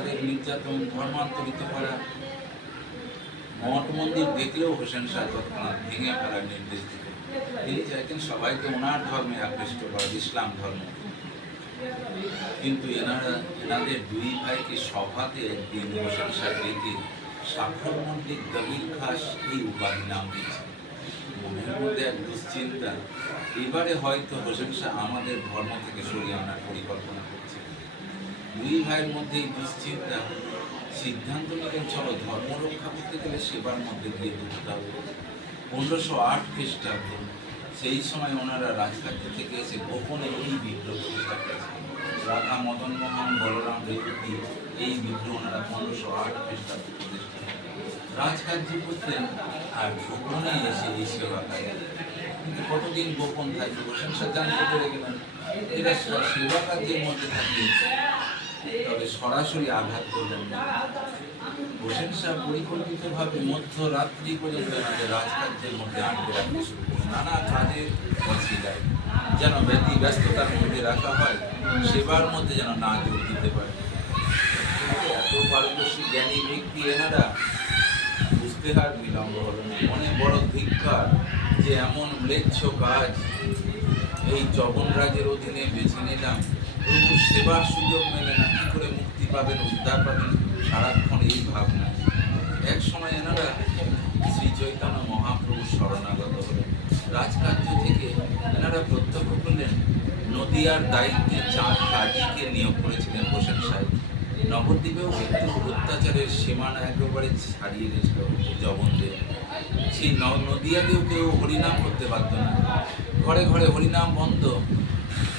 তাদের নির্যাতন, ধর্মান্তরিত করা, মঠ মন্দির দেখলেও হোসেন শাহ তৎক্ষণাৎ ভেঙে ফেলার নির্দেশ দিতেন। তিনি চাইতেন সবাইকে ওনার ধর্মে আকৃষ্ট করা, ইসলাম ধর্ম। কিন্তু এনাদের দুই ভাইকে সভাতে একদিন হোসেন শাহ ডেকে সাক্ষর মন্দির দবিল খাস এই উপাধি নাম দিয়েছে। মনের মধ্যে এক দুশ্চিন্তা, এবারে হয়তো হোসেন শাহ আমাদের ধর্ম থেকে সরিয়ে আনার পরিকল্পনা করছে। দুই ভাইয়ের মধ্যে এই দুশ্চিন্তা, সিদ্ধান্ত নিলেন চলো ধর্ম রক্ষা করতে গেলে সেবার মধ্যে গিয়ে ঢুকতে হবে। 1508 খ্রিস্টাব্দে সেই সময় ওনারা রাজকার্য থেকে এসে গোপনে এই বিদ্রোহ প্রতিষ্ঠা করেছেন। রাধা মদন মোহন, বলরাম রেখুটি এই বিদ্রোহ ওনারা 1508 খ্রিস্টাব্দে প্রতিষ্ঠা করেন। রাজকার্য করতেন আর গোপনে এসে এই সেবা কাজে। কিন্তু কতদিন গোপন থাকবে? হোসেন শাহ জানতে পেরে গেলেন এরা সেবা কাজের মধ্যে থাকে, তবে সরাসরি আঘাত করলেন না। হোসেন শাহ পরিকল্পিতভাবে মধ্যরাত্রি পর্যন্ত এনাদের রাজকার্যের মধ্যে আটকে রাখতে শুরু করলেন। নানা কাজের অছিলায় যেন ব্যস্ততার মধ্যে রাখা হয়, সেবার মধ্যে যেন না জোর দিতে পারে। এত পারদর্শী জ্ঞানী ব্যক্তি এনারা, বুঝতে আর বিলম্ব হলো না। মনে বড় ধিক্কার যে এমন ম্লেচ্ছ কাজ এই জগনরাজের অধীনে বেছে নিলাম। প্রভুর সেবার সুযোগ মেলে না, কি করে মুক্তি পাবেন, উদ্ধার পাবেন, সারাক্ষণ এই ভাবনা। এক সময় এনারা শ্রী চৈতন্য মহাপ্রভুর শরণাগত হলেন। রাজকার্য থেকে এনারা প্রত্যক্ষ করলেন নদিয়ার দায়িত্বে 4 কাজীকে নিয়োগ করেছিলেন হোসেন শাহ। নবদ্বীপেও কিন্তু অত্যাচারের সীমানা একেবারে ছাড়িয়ে গেছিল জগনদের। সেই নদিয়াতেও কেউ হরিনাম করতে পারত না, ঘরে ঘরে হরিনাম বন্ধ।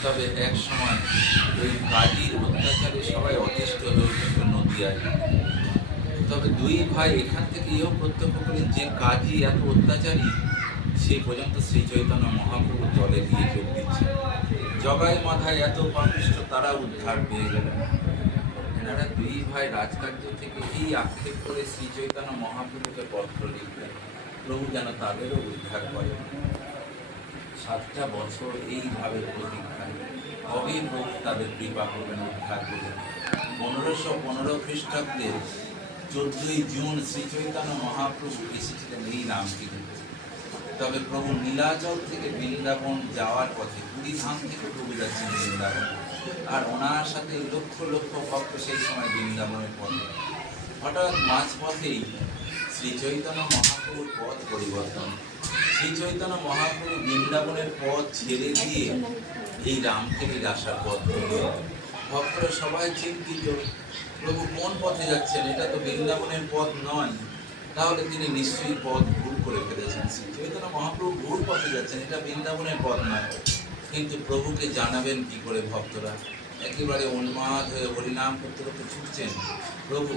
তবে এক সময় ওই কাজীর অত্যাচারে সবাই অতিষ্ঠ হয়ে উঠেছিল নদিয়ায়। তবে দুই ভাই এখান থেকে এও প্রত্যক্ষ করেন যে কাজী এত অত্যাচারী, সেই পর্যন্ত শ্রী চৈতন্য মহাপ্রভু দলে গিয়ে যোগ দিচ্ছে। জগাই মাথায় এত পাপিষ্ঠ, তারা উদ্ধার পেয়ে গেলেন। এনারা দুই ভাই রাজকার্য থেকে এই আক্ষেপ করে শ্রী চৈতন্য মহাপ্রভুকে পত্র লিখলেন, প্রভু যেন তাদেরও উদ্ধার করেন। 7টা বছর এইভাবে প্রতীক্ষায়, কবে প্রভু তাদের কৃপা করবেন, উদ্ধার করবেন। 1515 খ্রিস্টাব্দে 14ই জুন শ্রী চৈতন্য মহাপ্রভু এসেছিলেন এই রামকৃষ্ণে। তবে প্রভু নীলাচল থেকে বৃন্দাবন যাওয়ার পথে, পুরী ধাম থেকে প্রভু যাচ্ছেন বৃন্দাবন, আর ওনার সাথে লক্ষ লক্ষ ভক্ত সেই সময় বৃন্দাবনের পথে। হঠাৎ মাঝপথেই শ্রী চৈতন্য মহাপ্রভুর পথ পরিবর্তন। শ্রী চৈতন্য মহাপ্রভু বৃন্দাবনের পথ ছেড়ে দিয়ে এই রামকেলির আসার পথ ধরলেন। ভক্তরা সবাই চিন্তিত, প্রভু কোন পথে যাচ্ছেন? এটা তো বৃন্দাবনের পথ নয়। তাহলে তিনি নিশ্চয়ই পথ ভুল করে ফেলেছেন। শ্রী চৈতন্য মহাপ্রভু ভুল পথে যাচ্ছেন, এটা বৃন্দাবনের পথ নয়। কিন্তু প্রভুকে জানাবেন কি করে? ভক্তরা একেবারে উন্মাদ হয়ে হরিনাম করতে করতে ছুটছেন প্রভু,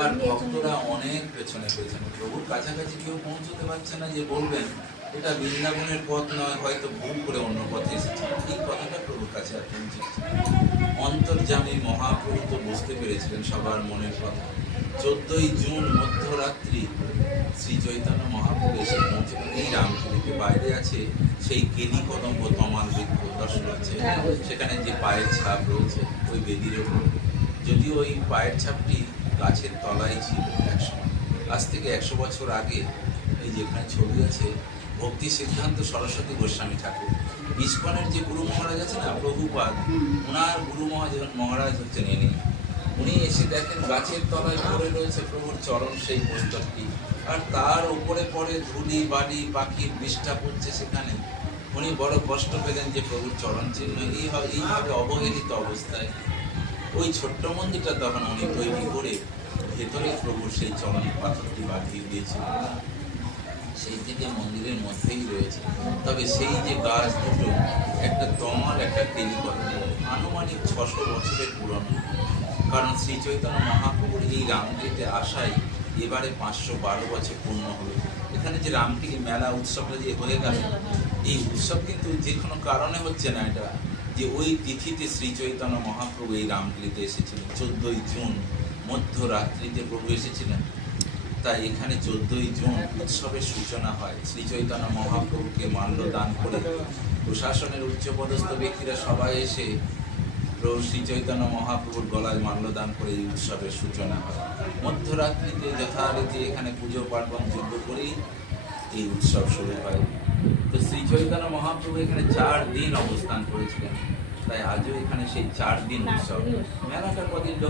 আর ভক্তরা অনেক পেছনে পেয়েছেন। প্রভুর কাছাকাছি কেউ পৌঁছতে পারছে না যে বলবেন এটা বৃন্দাবনের পথ নয়, হয়তো ভুল করে অন্য পথে এসেছে। এই কথাটা প্রভুর কাছে আর পৌঁছেছে। অন্তর্যামী মহাপ্রভু তো বুঝতে পেরেছিলেন সবার মনের কথা। 14ই জুন মধ্যরাত্রি শ্রী চৈতন্য মহাপ্রভু এসে পৌঁছলেন এই রামকেলিতে। বাইরে আছে সেই কেলি কদম্ব তমাল বৃক্ষ, দর্শন হচ্ছে সেখানে যে পায়ের ছাপ রয়েছে ওই বেদির ওপর। যদিও ওই পায়ের ছাপটি গাছের তলায় ছিল একসময়, আজ থেকে 100 বছর আগে। এই যেখানে ছবি আছে ভক্তি সিদ্ধান্ত সরস্বতী গোস্বামী ঠাকুর, ইস্কনের যে গুরু মহারাজ আছে না প্রভুপাদ, ওনার গুরু মহারাজ হচ্ছেন ইনি। উনি এসে দেখেন গাছের তলায় পড়ে রয়েছে প্রভুর চরণ সেই পুস্তকটি, আর তার উপরে পড়ে ধুলি বালি পাখির বিষ্ঠা পড়ছে সেখানে। উনি বড় কষ্ট পেলেন যে প্রভুর চরণ চিহ্ন এইভাবে অবহেলিত অবস্থায়। ওই ছোট্ট মন্দিরটা তখন উনি তৈরি করে ভেতরে প্রভুর সেই চরণ পাথরটি বাঁধিয়ে দিয়েছিলেন। সেই থেকে মন্দিরের মধ্যেই রয়েছে। তবে সেই যে গাছ দুটো, একটা তমাল, একটা কেলিকদম্ব, আনুমানিক 600 বছরের পুরনো। কারণ শ্রী চৈতন্য মহাপ্রভুর এই রামকেলিতে আসায় এবারে 512 বছর পূর্ণ হলো। এখানে যে রামকেলি মেলা উৎসবটা যে হয়ে গেল, এই উৎসব কিন্তু যে কোনো কারণে হচ্ছে না, এটা যে ওই তিথিতে শ্রী চৈতন্য মহাপ্রভু এই রামকেলিতে এসেছিলেন। 14ই জুন মধ্যরাত্রিতে প্রভু এসেছিলেন, তাই এখানে 14ই জুন উৎসবের সূচনা হয়। শ্রী চৈতন্য মহাপ্রভুকে মাল্য দান করে প্রশাসনের উচ্চপদস্থ ব্যক্তিরা সবাই এসে প্রভু শ্রী চৈতন্য মহাপ্রভুর গলায় মাল্যদান করে এই উৎসবের সূচনা হয়। মধ্যরাত্রিতে যথারীতি এখানে পুজো পার্বণ যজ্ঞ করেই এই উৎসব শুরু হয়। তো শ্রী চৈতন্য মহাপ্রভু এখানে 4 দিন অবস্থান করেছিলেন, তাই আজও এখানে সেই 4 দিন উৎসব। মেলাটার প্রতি লোক